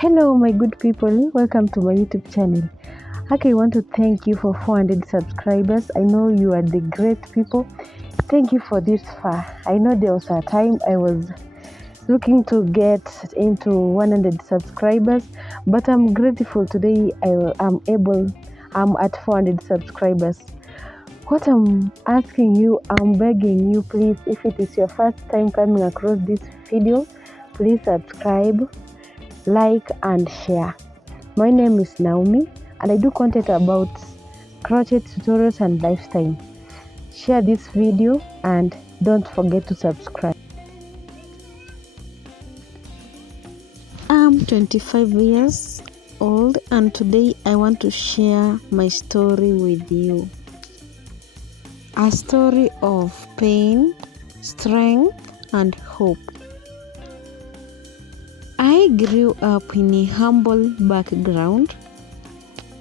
Hello my good people, welcome to my YouTube channel. Okay, I want to thank you for 400 subscribers. I know you are the great people. Thank you for this far. I know there was a time I was looking to get into 100 subscribers, but I'm grateful today I'm at 400 subscribers. What I'm asking you, I'm begging you, please, if it is your first time coming across this video, please subscribe, like and share. My name is Naomi and I do content about crochet tutorials and lifestyle. Share this video and don't forget to subscribe. I'm 25 years old and today I want to share my story with you. A story of pain, strength and hope. I grew up in a humble background,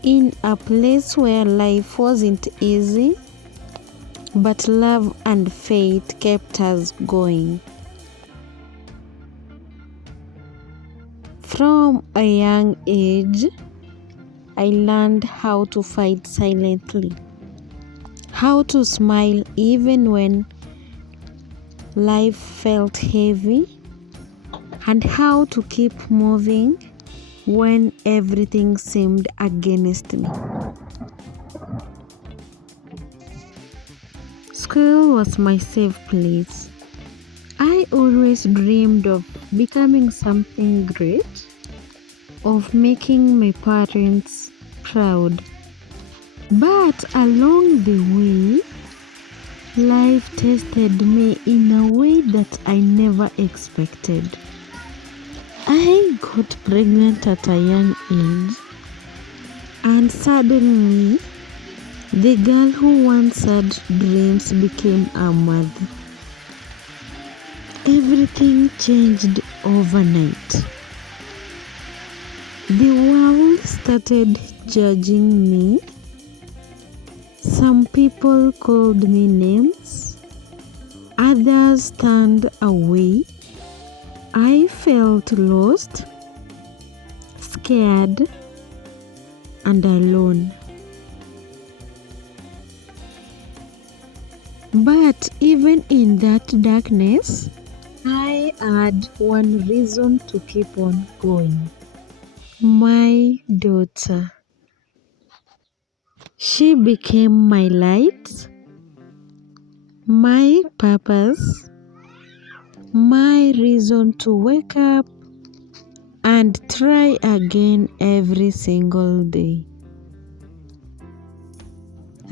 in a place where life wasn't easy, but love and faith kept us going. From a young age, I learned how to fight silently, how to smile even when life felt heavy, and how to keep moving when everything seemed against me. School was my safe place. I always dreamed of becoming something great, of making my parents proud. But along the way, life tested me in a way that I never expected. I got pregnant at a young age, and suddenly, the girl who once had dreams became a mother. Everything changed overnight. The world started judging me. Some people called me names, others turned away. I felt lost, scared, and alone. But even in that darkness, I had one reason to keep on going. My daughter. She became my light, my purpose, my reason to wake up and try again every single day.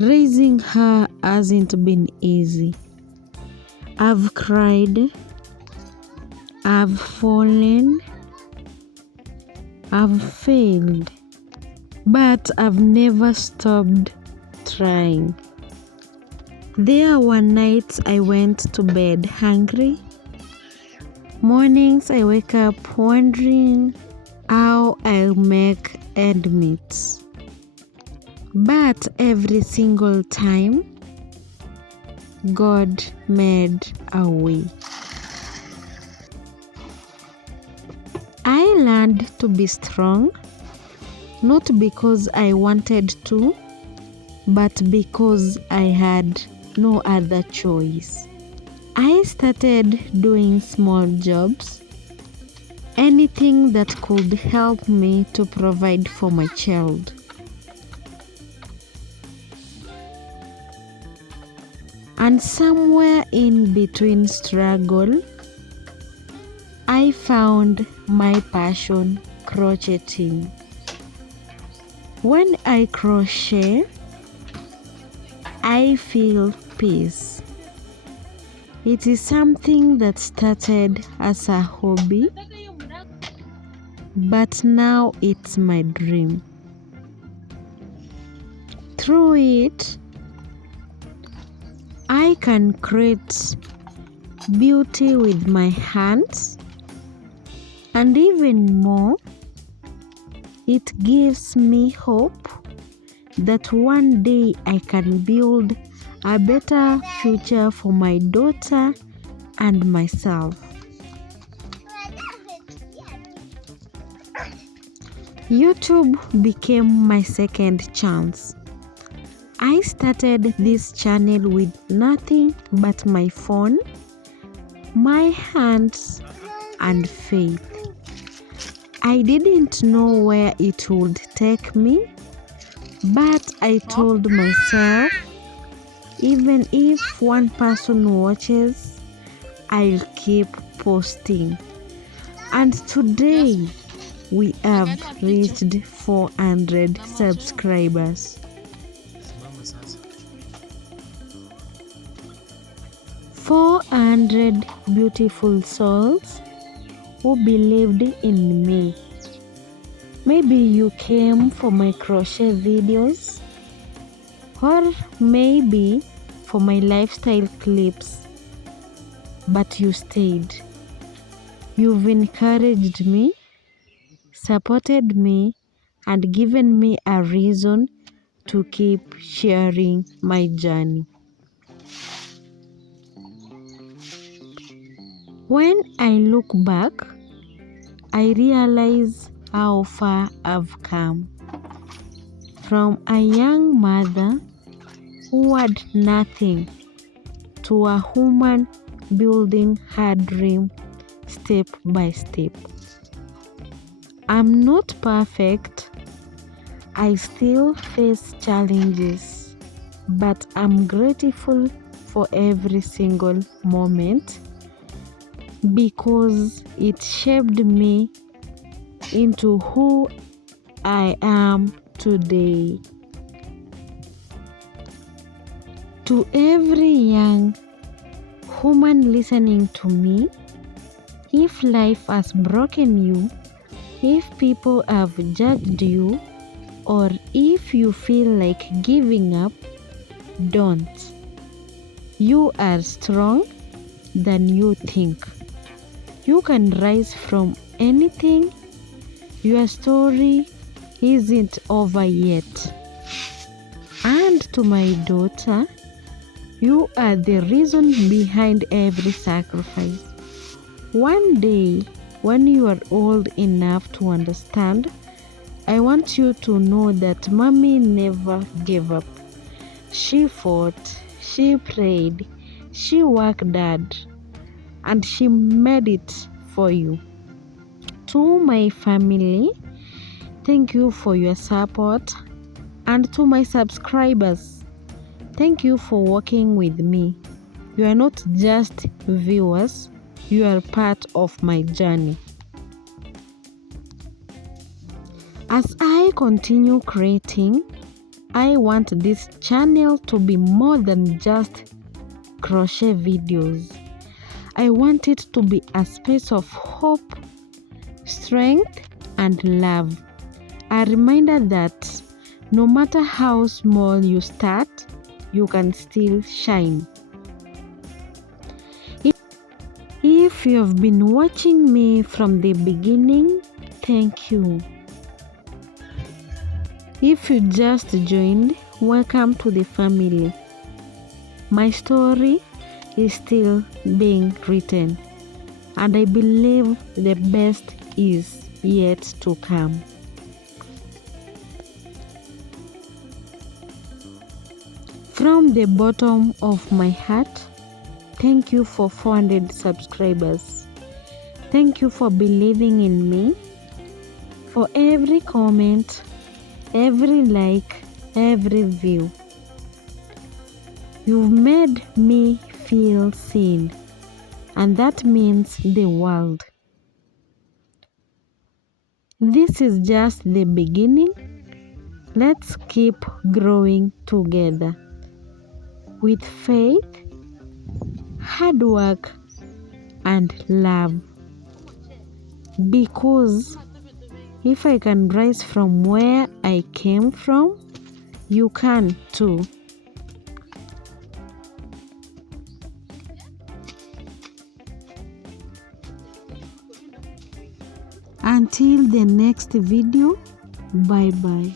Raising her hasn't been easy. I've cried, I've fallen, I've failed, but I've never stopped trying. There were nights I went to bed hungry. Mornings I wake up wondering how I'll make ends meet. But every single time, God made a way. I learned to be strong, not because I wanted to, but because I had no other choice. I started doing small jobs, anything that could help me to provide for my child. And somewhere in between struggle, I found my passion, crocheting. When I crochet, I feel peace. It is something that started as a hobby, but now it's my dream. Through it, I can create beauty with my hands, and even more, it gives me hope that one day I can build a better future for my daughter and myself. YouTube became my second chance. I started this channel with nothing but my phone, my hands, and faith. I didn't know where it would take me, but I told myself, even if one person watches, I'll keep posting. And today, we have reached 400 subscribers. 400 beautiful souls who believed in me. Maybe you came for my crochet videos, or maybe for my lifestyle clips, but you stayed. You've encouraged me, supported me, and given me a reason to keep sharing my journey. When I look back, I realize how far I've come. From a young mother who had nothing to a woman building her dream step by step. I'm not perfect. I still face challenges, but I'm grateful for every single moment because it shaped me into who I am today. To every young woman listening to me, if life has broken you, if people have judged you, or if you feel like giving up, don't. You are strong than you think. You can rise from anything. Your story isn't over yet. And to my daughter, you are the reason behind every sacrifice. One day, when you are old enough to understand, I want you to know that Mommy never gave up. She fought, she prayed, she worked hard, and she made it for you. To my family, thank you for your support. And to my subscribers, thank you for working with me. You are not just viewers, you are part of my journey. As I continue creating, I want this channel to be more than just crochet videos. I want it to be a space of hope, strength, and love. A reminder that no matter how small you start, you can still shine. If you have been watching me from the beginning, thank you. If you just joined, welcome to the family. My story is still being written, and I believe the best is yet to come. From the bottom of my heart, thank you for 400 subscribers. Thank you for believing in me, for every comment, every like, every view. You've made me feel seen, and that means the world. This is just the beginning. Let's keep growing together with faith, hard work, and love. Because if I can rise from where I came from, you can too. Until the next video, bye bye.